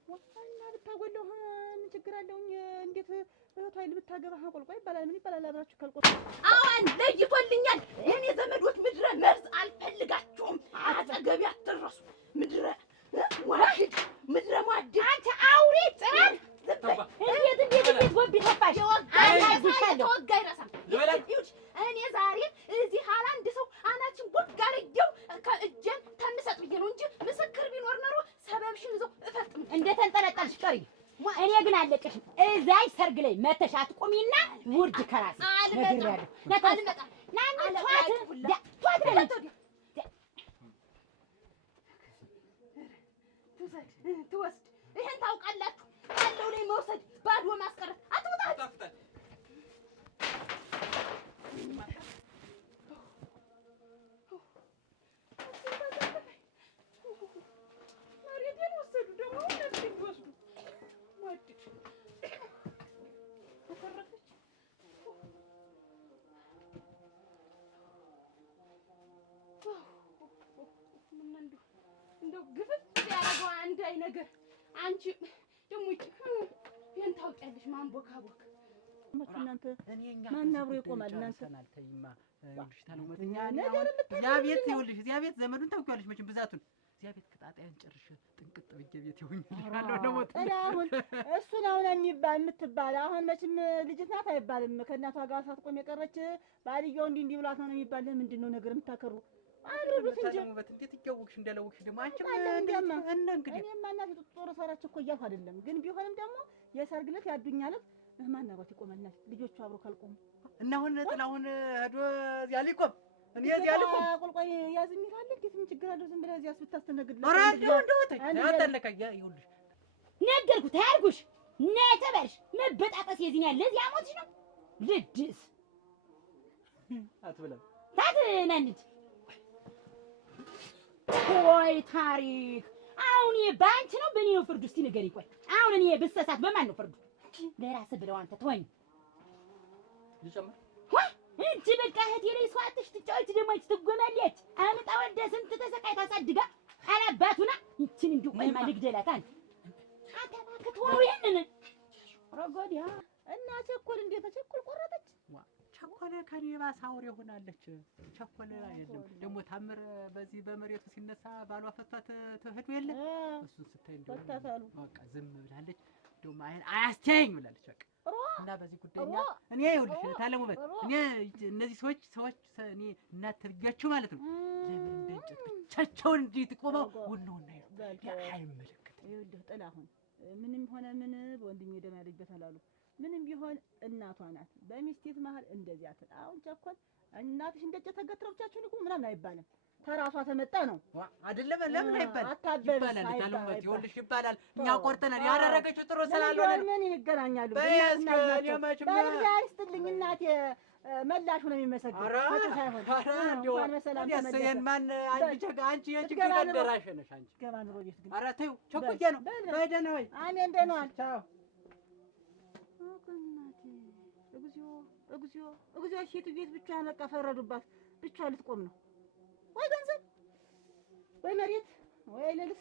ዋና ብታጎለው ምን ችግር አለውኝ እንዴት እህቷ አይል ብታገባ አቆልቋይ ይባላል ምን ይባላል አብራችሁ ካልቆጥ አሁን ለይቶልኛል የኔ ዘመዶች ምድረ መርዝ አልፈልጋችሁም አጠገቤ አትደረሱ ምድረ ዋሽድ ምድረ ማድ አንተ አውሬ ጽናት እንዴት ወቢ ተፋሽ ተወጋ ይረሳል እኔ ዛሬ እዚህ አንድ ሰው አናችን ወጋረየው ከእጄን ተምሰጥ ብዬ ነው እንጂ ምስክር ቢኖር ኖሮ ሰበብሽን ይዘው እፈጥም እንደተንጠለጠልሽ ቀሪ እኔ ግን አለቀሽ እዛይ ሰርግ ላይ መተሽ አትቆሚና ውርድ ከራስ ነግሬያለሁ ለታልመጣ ናን ቷት ትወስድ ይሄን ታውቃላችሁ ያለው ላይ መውሰድ ባዶ ማስቀረት አትውጣ እንደው ግፍት ያደረገው አንድ አይ ነገር አንቺ ደግሞ ይሄን ታውቂያለሽ ማንቦካቦክ እናንተ ማን አብሮ ይቆማል እናንተ ተይማ ይኸውልሽ ታለውመተኛ እዚያ ቤት ይኸውልሽ እዚያ ቤት ዘመዱን ታውቂዋለሽ መቼም ብዛቱን እዚያ ቤት ቅጣጣያን ጨርሼ ጥንቅጥ ብዬ ቤት ይሆኛል ደግሞ አሁን እሱን አሁን የምትባል አሁን መቼም ልጅት ናት አይባልም ከእናቷ ጋር ሳትቆም የቀረች ባልየው እንዲህ ብላት ነው የሚባል ለምንድን ነው ነገር የምታከሩ አሉት እንጂ እንዴት ይገውክሽ እንደለውክሽ ደግሞ አንቺም እንግዲህ እኔማ እናቴ ጦር ሰራች እኮ እያልኩ አይደለም ግን ቢሆንም ደግሞ የሰርግ ዕለት ያዱኛለት ማን አባት ይቆመናል ልጆቹ አብሮ ካልቆሙ እና አሁን ጥላሁን ሄዶ እዚያ ሊቆም እኔ እዚያ ሊቆም ቆልቋይ ያዝ የሚላል እንዴት ምን ችግር አለው ዝም ብለህ እዚያስ ብታስተናግድ ኧረ እንደው ያተለከ ይኸውልሽ ነገርኩት አያርጉሽ ነተበርሽ መበጣጠስ የዚህን ያለ እዚያ ሞትሽ ነው ልድስ አትብለም ታትነንት ወይ ታሪክ አሁን ባንቺ ነው በእኔ ነው ፍርዱ እስቲ ንገሪኝ ቆይ አሁን እኔ ብሰሳት በማን ነው ፍርዱ ለራስህ ብለው አንተ ተወኝ ልጨምር እንጂ በቃ እህቴ ላይ ሰዋትሽ ትጫወች ደግሞ ትጎመለች አምጣ ወደ ስንት ተሰቃይ ታሳድጋ አላባቱና ይችን እንዲሁ ቆይማ ልግደላት አንተ ባክት ወይንን ረጎዲያ እና ቸኮል እንዴት ተቸኮል ቆረጠች ቸኮል ከኔባ ሳውር ይሆናለች ቸኮል አይደለም ደግሞ ታምር በዚህ በመሬቱ ሲነሳ ባሏ ፈቷት ተሄዱ የለ እሱን ስታይ እንደው በቃ ዝም ብላለች ደግሞ አያስተያየኝ ብላለች በቃ እና በዚህ ጉዳይኛ እኔ ይኸውልሽ ታለሙበት እኔ እነዚህ ሰዎች እኔ እናት ልጃችሁ ማለት ነው ለምን እንደንጨት ብቻቸውን እንዴት ቆመው ወለውና አይመለከትም ይኸውልህ ጥላሁን ምንም ሆነ ምን በወንድሜ ደም ያለበት አላሉ ምንም ቢሆን እናቷ ናት በሚስቴት መሀል እንደዚያ አትል አሁን ቸኮል እናትሽ እንደጨ ተገትረውቻችሁን እኮ ምናምን አይባልም ተራሷ ተመጣ ነው አይደለም ለምን አይባል ይባላል ታለሙበት ይኸውልሽ ይባላል እኛ ቆርጠናል ያደረገችው ጥሩ ስላልሆነ ምን ይገናኛሉ በእግዚአብሔር ይስጥልኝ እናቴ መላሹ ነው የሚመሰገን ሳይሆን እንኳን በሰላም ተመለሰ ማን አንቺ የችግር አደራሽ ነሽ አንቺ ገባ ኑሮ ቤት ግን ኧረ ተይው ቸኩዬ ነው በደህና ወይ አሜን ደህና ዋል ቻው እግዚኦ ሴት ቤት ብቻ በቃ ፈረዱባት ብቻ ልትቆም ነው ወይ ገንዘብ ወይ መሬት ወይ ልልስ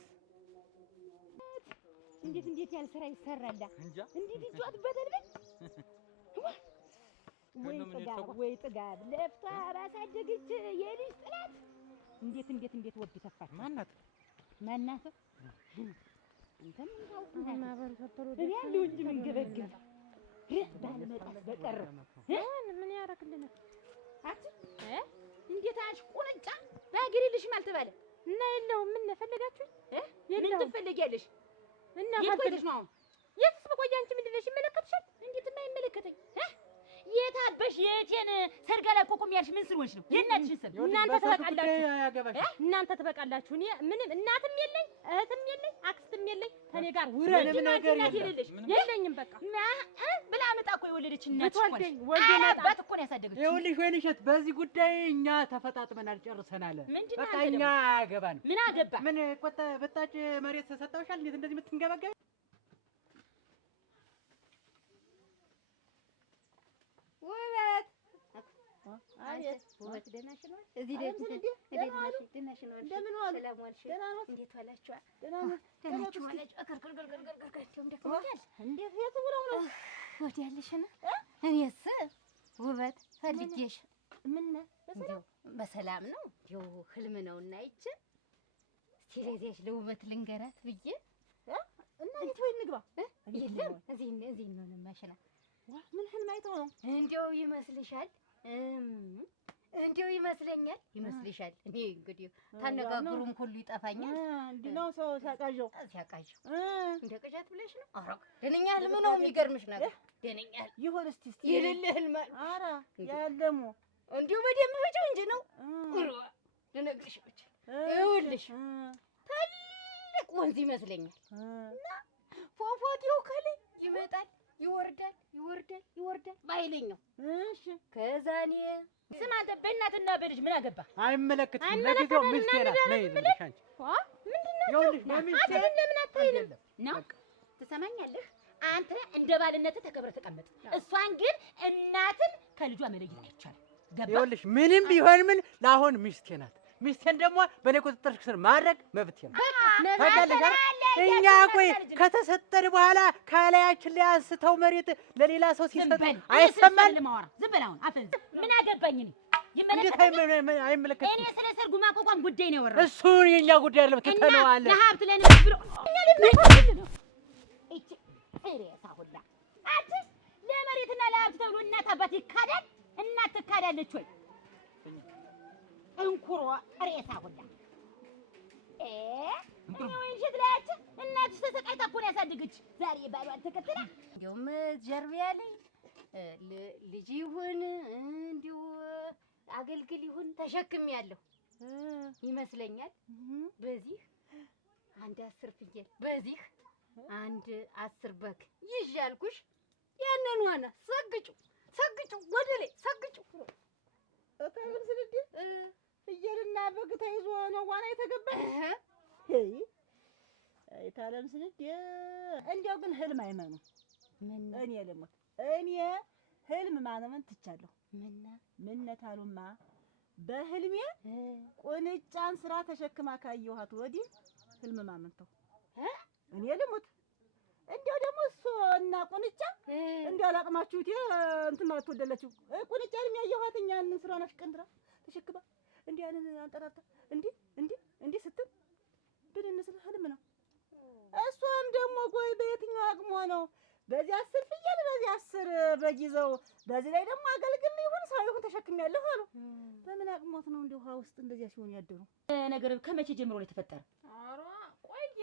እንዴት ያለ ስራ ይሰራላ እንዴት ይጫወት በደልበል ወይ ጥጋብ ለፍታ ባሳደገች የልጅ ጥላት እንዴት ወድ ተፋች ማናት አንተም ታውቁና ማበር ፈጠሩ እኔ ያለው እንጂ ምን ገበገበ ባልመጣስ በቀር ምን ያረክልናል አቺ እንዴት አሽ ቁንጫ ባግሪልሽም አልተባለ እና የለውም ምን ፈለጋችሁ ምን ትፈልጊያለሽ እና ማለት ነው የትስ በቆያ አንቺ ምንድን ነሽ ይመለከትሻል እንዴት የማይመለከተኝ የታበሽ የቴን ሰርጋ ላይ ቆቁም ያልሽ ምን ስለሆንሽ ነው የእናትሽን ስም እናንተ ትበቃላችሁ እኔ ምንም እናትም የለኝ እህትም የለኝ አክስትም የለኝ ከኔ ጋር ውረድ ነገር የለኝም በቃ ብላ አመጣ እኮ የወለደች እናት እኮ አባት እኮ ነው ያሳደገች። ይኸውልሽ ወይንሸት በዚህ ጉዳይ እኛ ተፈጣጥመናል፣ ጨርሰናል። በቃ እኛ አያገባንም። ምን አገባ? ምን ቆጣ በታች መሬት ተሰጣውሻል? እንዴት እንደዚህ የምትንገበገቢ? ውበት አቤት ውበት ደህና ነሽ ነው? እዚህ ደህና ነሽ ነው? እንደምን ዋሉ? ሰላም ዋልሽ? እንዴት ዋላችሁ? ደህና ናችሁ ማለት እንዴት የት ብለው ነው ወዲያለሽ ነው? እኔስ ውበት ፈልጌሽ ምን በሰላም ነው? ይኸው ህልም ነውና አይቼ እስኪ ለዚያች ለውበት ልንገራት ብዬ እና እንዴት ወይ እንግባ የለም እዚህ ነው ማሽና ምን ህልም አይተው ነው? እንደው ይመስልሻል? እንደው ይመስለኛል ይመስልሻል? እኔ እንግዲህ ታነጋግሩም ሁሉ ይጠፋኛል። እንዲህ ነው ሰው ሲያቃዠው እንደ ቅዠት ብለሽ ነው? ኧረ ደነኛ ህልም ነው የሚገርምሽ ነገር ደነኛ ይሁን። እስቲ የሌለ ህልም ኧረ ያለሙ እንዲሁ በደንብ ፍጪው እንጂ ነው ልነግርሽ ብቻ። ይኸውልሽ ትልቅ ወንዝ ይመስለኛል እና ፏፏቴው ከላይ ይመጣል ይወርዳል በኃይለኛው። እሺ ከዛ እኔ ስማ አንተ በእናትና በልጅ ምን አገባ? አይመለከትም። ለጊዜው ሚስቴ ናት። ነይ ልልሽ አንቺ ምንድነው አንተ ለምን አትይንም ነው? ትሰማኛለህ? አንተ እንደ ባልነት ተከብረህ ተቀመጥ። እሷን ግን እናትን ከልጇ መለየት አይቻልም። ገባ? ይኸውልሽ ምንም ቢሆን ምን ለአሁን ሚስቴ ናት። ሚስቴን ደግሞ በእኔ ቁጥጥር ስር ማድረግ መብቴ ነው። እኛ ቆይ ከተሰጠን በኋላ ከላያችን ላይ አንስተው መሬት ለሌላ ሰው ሲሰጥ አይሰማል? ዝም በል አሁን አፈን ምን አገባኝ እኔ አይመለከትም። እኔ ስለ ሰርጉ ማቋቋም ጉዳይ ነው ያወራው። እሱን የኛ ጉዳይ አይደለም፣ ትተነዋለህ። ለሀብት ለንብረት ብሎ እኛ እቺ ሬሳ ሁላ አንተ ለመሬትና ለሀብት ተብሎ እናት አባት ይካዳል? እናት ትካዳለች ወይ? እንኩሮ ሬሳ ሁላ ወይንሸት ላያች እናትሽ ተሰቃይታ እኮ ነው ያሳደገች። ዛሬ ባሏን ተከትላ እንዲያውም ጀርቢያ ላይ ልጅ ይሁን እንዲሁ አገልግል ይሁን ተሸክሜያለሁ ይመስለኛል። በዚህ አንድ 10 ፍየል፣ በዚህ አንድ 10 በግ ይዣልኩሽ። ያንን ዋና ሰግጩ ወደ ላይ ሰግጩ ታምን ስለዲ ፍየልና በግ ተይዞ ነው ዋና የተገባ። አይታለም ስለዲ እንዲያው ግን ህልም አይመኑ እኔ ልሞት እኔ ህልም ማመን ትቻለሁ። ምነታሉማ በህልሜ ቁንጫን ስራ ተሸክማ ካየኋት ወዲህ ህልም ማመንተው እኔ ልሞት። እንዲያው ደግሞ እሱ እና ቁንጫ እንዲያው አላቅማችሁት እንትን ማለት ወደለችው ቁንጫን የሚያየኋት እኛን ስራን አሽቀንድራ ተሸክማ እንዲያን አንጠራታ እንዲህ ስትል ብንንስል ህልም ነው። እሷም ደግሞ ቆይ በየትኛው አቅሟ ነው በዚህ 10 ፍየል በዚህ 10 በግ ይዘው በዚህ ላይ ደግሞ አገልግል ይሁን ሰው ይሁን ተሸክሜያለሁ አሉ። በምን አቅሞት ነው እንደ ውሃ ውስጥ እንደዚያ ሲሆን ያደሩ ነገር ከመቼ ጀምሮ ነው የተፈጠረ? ኧረ ቆየ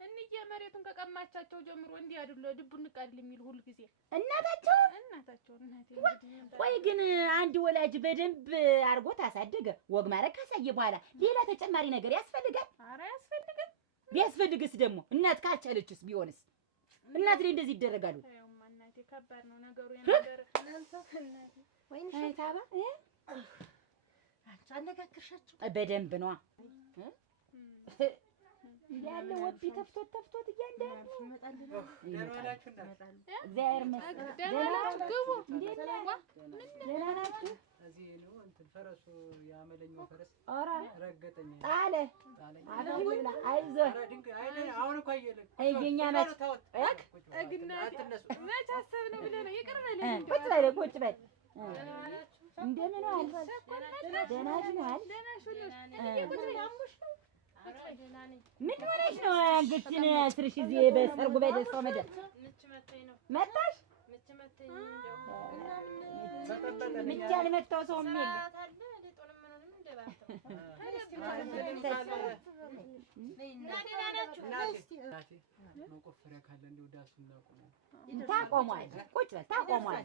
እንዬ መሬቱን ከቀማቻቸው ጀምሮ እንዲህ አይደለ ድቡን ንቃል የሚሉ ሁሉ ጊዜ እናቴ ቆይ ግን አንድ ወላጅ በደንብ አርጎ ታሳደገ ወግ ማረግ ካሳየ በኋላ ሌላ ተጨማሪ ነገር ያስፈልጋል? ኧረ ያስፈልጋል። ቢያስፈልግስ ደግሞ እናት ካልቻለችስ ቢሆንስ? እናት ላይ እንደዚህ ይደረጋሉ? አይውማ እናቴ ከባድ ነው ነገሩ። የነገር እናቴ ወይን ሸታባ አንቺ አነጋግርሻቸው በደንብ ነው ያለ ወቢ ተፍቶት እያንዳንዱ እግዚአብሔር ይመስገን። ደህና ናችሁ? እዚህ ነው እንትን ፈረሱ ያመለኛው ፈረስ ረገጠኝ ጣለ አብላ አይዞህ። አሁን እኮ አየለኝ አይገኛ መች መች አሰብነው ብለህ ነው? ይቅር በለኝ። ቁጭ በል እንደምን ዋል? ደህና ምን ሆነሽ ነው አንገትሽን አስርሽ እዚህ በሰርጉ በደስታው መደብ መጣሽ? ምቻ ልመታው ሰውም የለም። ታቆሟል። ቁጭ በል ታቆሟል።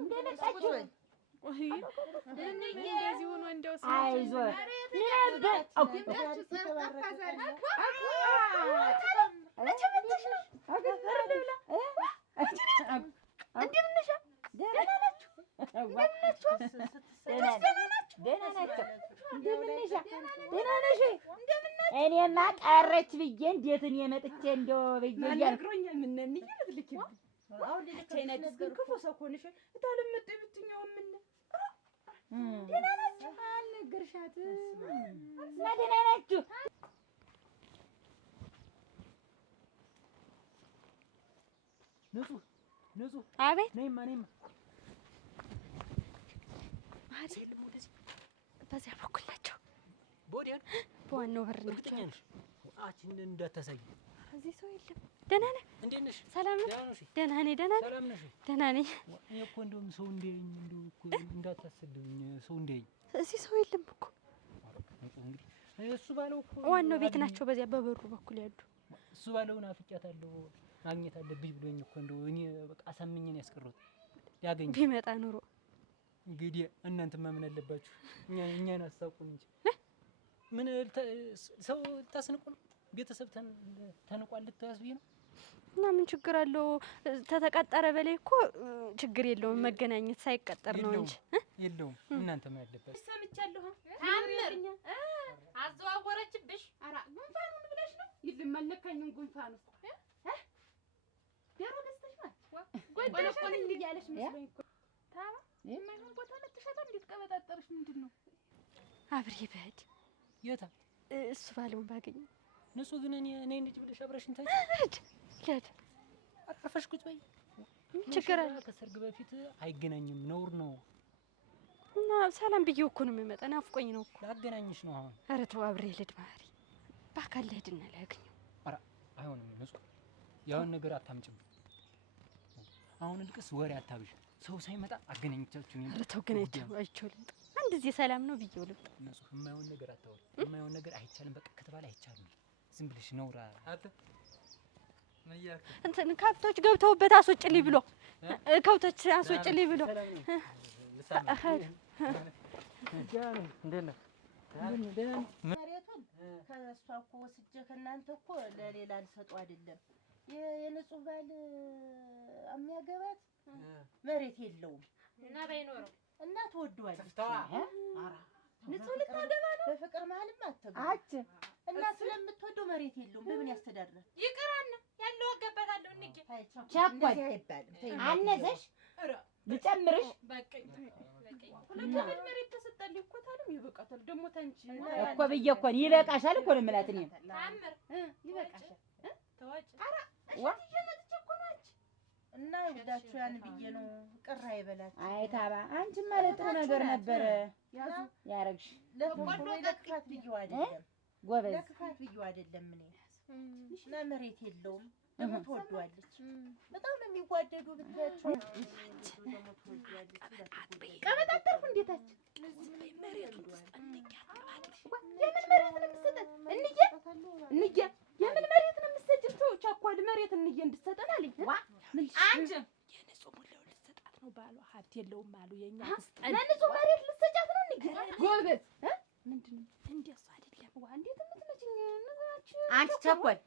እንደመጣችሁ እንደዚህ ሆኖ እንደው አይዞህ ነበር ደህና ናቸው። እንደምን ነሽ? ደህና ነሽ? እኔማ ቀረች ብዬ እንዴት እኔ መጥቼ እንደው ብዬ ነግሮኛል። ምን ነን ይልልክ አሁን ቻይናዲስ ግን ክፉ ሰው ሆነሽ ታለምጥ ብትኛው ምን ደህና ናችሁ? አልነገርሻትም እና ደህና ናችሁ? ንጹህ አቤት ነይማ በዚያ በኩል ናቸው። ቦዲያን በዋናው በር ናቸው። አችን እንዳታሳይ። እዚህ ሰው የለም። ደህና ነህ? እንዴት ነሽ? ሰላም ነህ? ደህና ነኝ። ደህና ነህ? ሰላም ነሽ? ደህና ነኝ። እኔ እኮ እንደውም ሰው እንደኝ እንደው እኮ እንዳታሰድብኝ ሰው እንደኝ። እዚህ ሰው የለም እኮ። እንግዲህ እሱ ባለው እኮ ዋናው ቤት ናቸው። በዚያ በበሩ በኩል ያሉ እሱ ባለውን አፍጫታለሁ ማግኘት አለብኝ ብሎኝ እኮ እንደው እኔ በቃ አሳምኜ ነው ያስቀረሁት። ያገኝ ቢመጣ ኑሮ እንግዲህ እናንተማ ምን አለባችሁ? እኛን አሳውቁን እንጂ ምን ሰው ታስንቁ ነው? ቤተሰብ ተንቋል ልታስቢ ነው? እና ምን ችግር አለው? ተተቀጠረ በላይ እኮ ችግር የለውም። መገናኘት ሳይቀጠር ነው እንጂ የለውም። እናንተ ምን አለባችሁ? ሰምቻለሁ። ታምር አዘዋወረችብሽ። ኧረ ጉንፋኑን ብለሽ ነው? ይልም አልነካኝም ጉንፋኑ። ዶሮ ገዝተሽ ማለት ጎደለሽን እንዲያለሽ መስሎኝ እኮ ታባ የማይሆን ቦታ ለተሻታ እንዴት ቀበጣጠርሽ? ምንድን ነው አብሬ በህድ የታ እሱ ባለውን ባገኝ ንጹህ ግን እኔ ልጅ ብለሽ አብረሽን ታይ ለድ አቀፈሽ ቁጭ በይ። ችግር አለ? ከሰርግ በፊት አይገናኝም፣ ነውር ነው። እና ሰላም ብዬው እኮ ነው የሚመጣ። ናፍቆኝ ነው እኮ ላገናኝሽ ነው አሁን። ኧረ ተው አብሬ ልድ ማሪ በአካል ልሄድና ላገኘው። ኧረ አይሆንም ንጹህ፣ ያውን ነገር አታምጭብኝ። አሁን ልቅስ ወሬ አታብሽ። ሰው ሳይመጣ አገናኝቻችሁ ነው። ኧረ ተው ግን አይቼው ልምጣ። አንድ ጊዜ ሰላም ነው ብዬው ልምጣ። ንጹህ የማይሆን ነገር አታወሪ። የማይሆን ነገር አይቻልም። በቃ ከተባለ አይቻልም። ዝም ብለሽ ነውራ አተ ምን ያርክ እንትን ከብቶች ገብተውበት አስወጭልኝ ብሎ ከብቶች አስወጭልኝ ብሎ መሬቱን ከእሷ እኮ ወስጄ ከእናንተ እኮ ለሌላ ልሰጠው አይደለም። የንጹህ ባል የሚያገባት መሬት የለውም እና ባይኖረው እና ትወደዋለች። ንጹህ ልታገባ ነው። በፍቅር መሀልም አትገባ እና ስለምትወደው መሬት የለውም። በምን ያስተዳድራል? ይቅራና ያለው አገባታለሁ። እንዴ ቻኳል አነዘሽ ልጨምርሽ በቃኝ። ሁለት መሬት ተሰጣልኝ እኮ ታለም ይበቃታል። ደግሞ ታንቺ እኮ ብዬ እኮ ይበቃሻል እኮ ነው የምላት እኔ። ታምር ይበቃሻል። ተዋጭ ኧረ እሺ መጥቼ እኮ ነው አንቺ እና ይወዳችሁ ያን ብዬ ነው ቅር አይበላችሁ። አይ ታባ አንቺ ማለት ጥሩ ነገር ነበረ ያዙ ያረግሽ። ለክፋት ብዬው አይደለም ጎበዝ፣ ለክፋት ብዬው አይደለም። እኔ እና መሬት የለውም ደግሞ ትወደዋለች። በጣም ነው የሚዋደዱ ብታያቸው። ቀበጣጠርኩ እንዴታችን መሬት ውስጥ የምን መሬት ነው የምትሰጠን? እንዬ የምን መሬት ነው የምትሰጭን? ተው ቻኳል መሬት እንዬ እንድትሰጠን አለኝ። አንቺ የንጹህ ሙላው ልትሰጣት ነው ባሏ ሀብት የለውም አሉ የኛ ስጠን። ለንጹህ መሬት ልትሰጫት ነው እንዬ? ጎበዝ ምንድን ነው እንደሱ አይደለም። ዋ እንዴት የምትመጪኝ አንቺ ቻኳል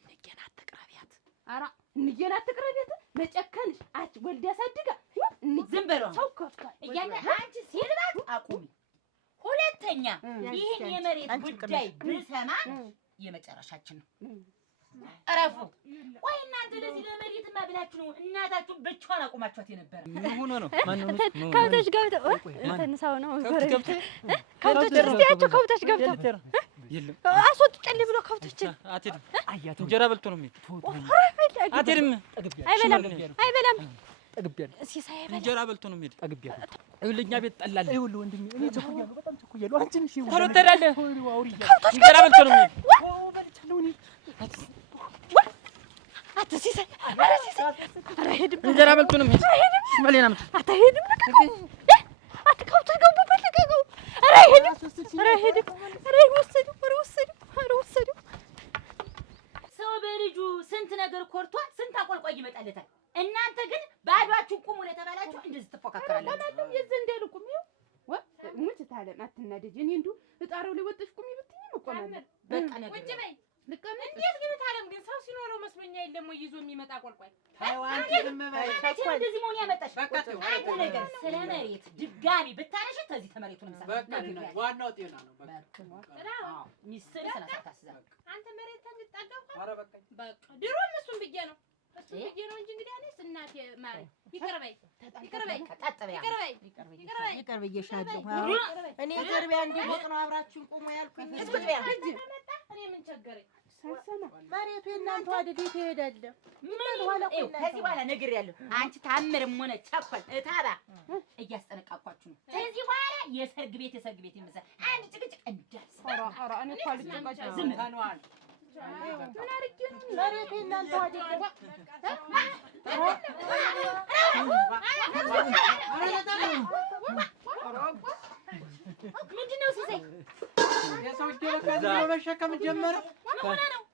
እንዬን አትቅረቢያት። ኧረ እንዬን አትቅረቢያት። መጨከንሽ አች ወልድ ያሳድጋ ዝም በለው ሰው ከፍቷል እያለ አንቺ ሲልባት አቁሚ። ሁለተኛ ይህን የመሬት ጉዳይ ብሰማ የመጨረሻችን ነው። እረፉ። ቆይ እናንተ ለዚህ ለመሬትማ ብላችሁ ነው እናታችሁን ብቻዋን አቁማችኋት የነበረ? ምን ሆኖ ነው? ማን ነው? ከብቶች ገብተው እንትን ሰው ነው ከብቶች እስቲያቸው ከብቶች ገብተው የለም አስወጡልኝ ብሎ ከብቶችን አትሄድም። አያት እንጀራ በልቶ ነው የሚሄድ። አትሄድም። አይበላም። ጠግቤያለሁ። ሲሳይ አይበላም። እንጀራ በልቶ ነው የሚሄድ። ጠግቤያለሁ። ይኸውልህ እኛ ቤት ጠላለ። ይኸውልህ ወንድሜ እኔ ቸኩያለሁ፣ በጣም ቸኩያለሁ። አንቺን እሺ ቶሎ ትሄዳለህ። እንጀራ በልቶ ነው የሚሄድ። አተ ሲሳይ ኧረ ሲሳይ ኧረ ሄድም። እንጀራ በልቶ ነው የሚሄድ። ሽመሌና ምት አትሄድም። አት ከብቶች ገቡበት ልቀቀው። ኧረ ሄድም። ኧረ ሄድም። ኧረ ወሰዱ። ኧረ ወሰዱ። ኧረ ወሰዱ። ሰው በልጁ ስንት ነገር ኮርቷል፣ ስንት አቆልቋይ ይመጣለታል። እናንተ ግን ባዷችሁ ቁሙ ለተባላችሁ እንደዚህ ትፎካከራላችሁ። ለማንም የዘ እንዳሉ ቁሚ ሙት ታለም አትናደጂ። እኔ እንዱ እጣራው ላይ ወጥሽ ቁሚ ብትኝ መቆናለ በቃ ነገር ቁጭ በይ ልቀመጥ። እንዴት ግን ታለም ግን ሰው ሲኖረው መስሎኛ የለም ወይ ይዞ የሚመጣ ቆልቋይ እንደዚህ መሆን ያመጣሽ አንተ ነገር ስለ መሬት ድጋሚ ብታነሽ ከዚህ ተመሬቱ ነው በቃ ዋናው ጤና ነው። በቃ ሚስጥር ስለሳታስዛ አንተ መሬት ተንጣጣው ኧረ በቃ ድሮም እሱን ብዬ ነው እንጂ እንግዲህ እኔስ እናቴ ማሪ ይቅር በይ ይቅር ብዬሻለሁ። እኔ ገርቢያ እንዲሞቅ ነው አብራችሁን ቆሞ ያልኩኝ። እኔ ምን ቸገረኝ? መሬቱ የእናንተ አይደል? የት ይሄዳል? ከዚህ በኋላ ነግሬያለሁ። አንቺ ታምርም ሆነ ቸኮል እታባ እያስጠነቃኳችሁ ነው። ከዚህ በኋላ የሰርግ ቤት ይመስላል አንድ ጭቅጭቅ እንዳልሰራ። ኧረ እኔ እኮ አልጨቃጨቅም። ዝም ተነዋል። ምን አድርጌ ነው? መሬቱ የእናንተ አይደል? ምንድን ነው ሲሰይ? የሰውዬው በቃ ዝም ብሎ መሸከም ጀመረ።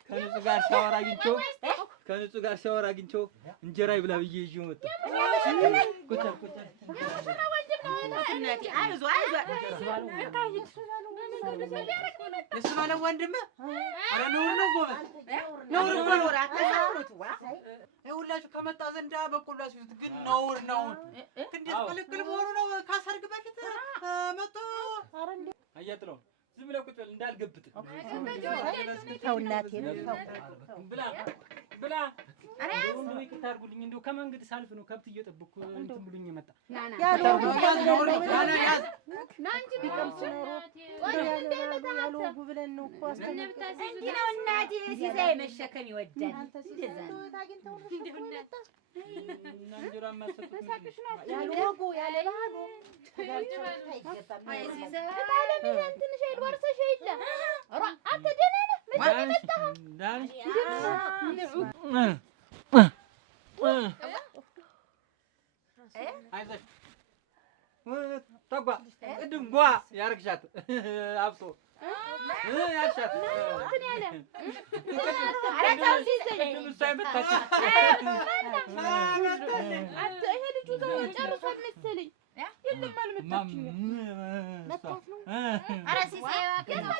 ከንጹህ ጋር ሲያወራ አግኝቼው እንጀራ ይብላ ብዬ ይዤው መጣሁ። የእሱ ባለው ወንድምህ ኧረ ነውር ነው ጎበዝ፣ ነውር እኮ ነው። ይኸውላችሁ ከመጣ ዘንዳ በቆሎ አስይዙት፣ ግን ነውር ነው። እንዴት ቅልቅል መሆኑ ነው። ካሰርግ በፊት መጥቶ አያጥለው ዝም ብለህ ቁጭ በል እንዳልገብጥህ። ተው እናቴ ብላ እንደው ይቅርታ አድርጉልኝ። እንደው ከመንገድ ሳልፍ ነው ከብት እየጠበኩ እንትን ብሎኝ የመጣ ያልወጉ ብለን ነው እኮ እንዲህ ነው እናቴ። ሲሳይ መሸከም ይወዳል። እንጀራ የማትሰጡት ያልወጉ ያለ ባህሉ ተጓ ቅድም ጓ ያርግሻት አብሶ ያሻት ይሄ ልጁ ጨርሷል መሰለኝ። የለም አልመጣችኝም። ኧረ ሲሳይ ነው